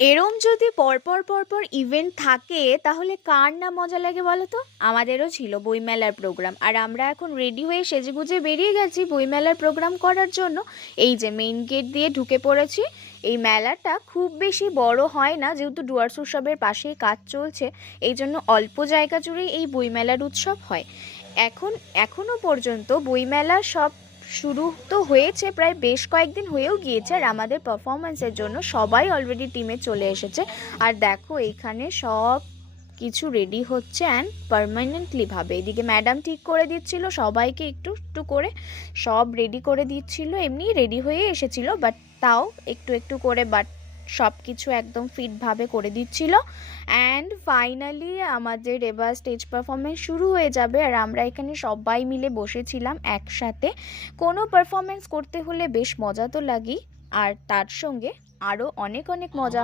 এরম যদি পরপর পরপর ইভেন্ট থাকে তাহলে কার না মজা লাগে বলো তো। আমাদেরও ছিল বইমেলার প্রোগ্রাম, আর আমরা এখন রেডি হয়ে সেজেগুজে বেরিয়ে গেছি বইমেলার প্রোগ্রাম করার জন্য। এই যে মেইন গেট দিয়ে ঢুকে পড়েছি। এই মেলাটা খুব বেশি বড় হয় না, যেহেতু ডুয়ার্স উৎসবের পাশেই কাজ চলছে, এই জন্য অল্প জায়গা জুড়েই এই বইমেলার উৎসব হয়। এখনো পর্যন্ত বইমেলা সব শুরু তো হয়েছে, প্রায় বেশ কয়েকদিন হয়েও গিয়েছে, আর আমাদের পারফরমেন্সের জন্য সবাই অলরেডি টিমে চলে এসেছে। আর দেখো এইখানে সব কিছু রেডি হচ্ছে অ্যান্ড পার্মানেন্টলি ভাবে। এদিকে ম্যাডাম ঠিক করে দিচ্ছিল সবাইকে একটু একটু করে, সব রেডি করে দিচ্ছিল, এমনি রেডি হয়ে এসেছিল বাট তাও একটু একটু করে, বাট সব কিছু একদম ফিটভাবে করে দিচ্ছিল। অ্যান্ড ফাইনালি আমাদের এবার স্টেজ পারফরমেন্স শুরু হয়ে যাবে, আর আমরা এখানে সবাই মিলে বসেছিলাম একসাথে। কোনো পারফরমেন্স করতে হলে বেশ মজা তো লাগেই, আর তার সঙ্গে আরও অনেক অনেক মজা